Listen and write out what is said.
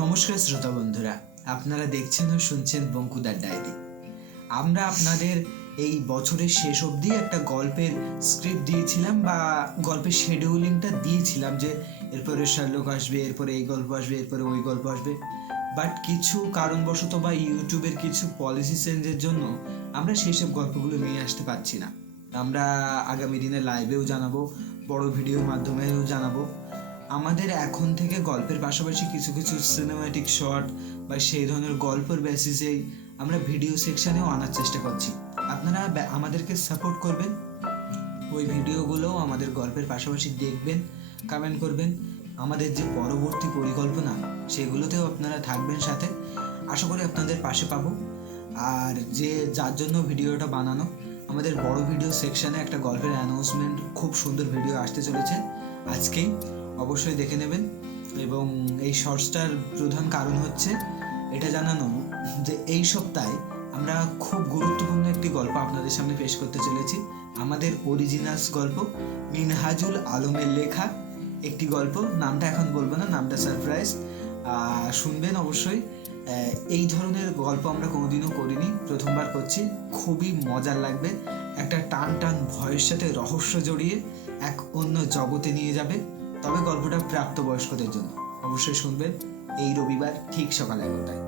নমস্কার শ্রোতা বন্ধুরা, আপনারা দেখছেন ও শুনছেন বঙ্কুদার ডায়েরি। আমরা আপনাদের এই বছরের শেষ অবধি একটা গল্পের স্ক্রিপ্ট দিয়েছিলাম বা গল্পের শিডিউলিংটা দিয়েছিলাম যে এরপরে শার্লক আসবে, এরপরে এই গল্প আসবে, এরপরে ওই গল্প আসবে। বাট কিছু কারণবশত বা ইউটিউবের কিছু পলিসি চেঞ্জের জন্য আমরা সেই সব গল্পগুলো নিয়ে আসতে পারছি না। আমরা আগামী দিনে লাইভেও জানাবো, বড় ভিডিওর মাধ্যমেও জানাবো। আমাদের এখন থেকে গল্পের পাশাপাশি কিছু কিছু সিনেম্যাটিক শর্ট বা সেই ধরনের গল্পের বেসিসেই আমরা ভিডিও সেকশনেও আনার চেষ্টা করছি। আপনারা আমাদেরকে সাপোর্ট করবেন, ওই ভিডিওগুলোও আমাদের গল্পের পাশাপাশি দেখবেন, কমেন্ট করবেন। আমাদের যে পরবর্তী পরিকল্পনা সেগুলোতেও আপনারা থাকবেন সাথে। আশা করি আপনাদের পাশে পাবো। আর যার জন্য ভিডিওটা বানানো, আমাদের বড় ভিডিও সেকশনে একটা গল্পের অ্যানাউন্সমেন্ট, খুব সুন্দর ভিডিও আসতে চলেছে আজকেই, অবশ্যই দেখে নেবেন। এবং এই শর্টসটার প্রধান কারণ হচ্ছে এটা জানানো যে এই সপ্তাহে আমরা খুব গুরুত্বপূর্ণ একটি গল্প আপনাদের সামনে পেশ করতে চলেছি। আমাদের অরিজিনালস গল্প, মিনহাজুল আলমের লেখা একটি গল্প। নামটা এখন বলবো না, নামটা সারপ্রাইজ, শুনবেন অবশ্যই। এই ধরনের গল্প আমরা কোনোদিনও করিনি, প্রথমবার করছি। খুবই মজার লাগবে, একটা টান টান ভয়ের সাথে রহস্য জড়িয়ে এক অন্য জগতে নিয়ে যাবে। তবে গল্পটা প্রাপ্তবয়স্কদের জন্য, অবশ্যই শুনবেন এই রবিবার ঠিক সকাল 11টায়।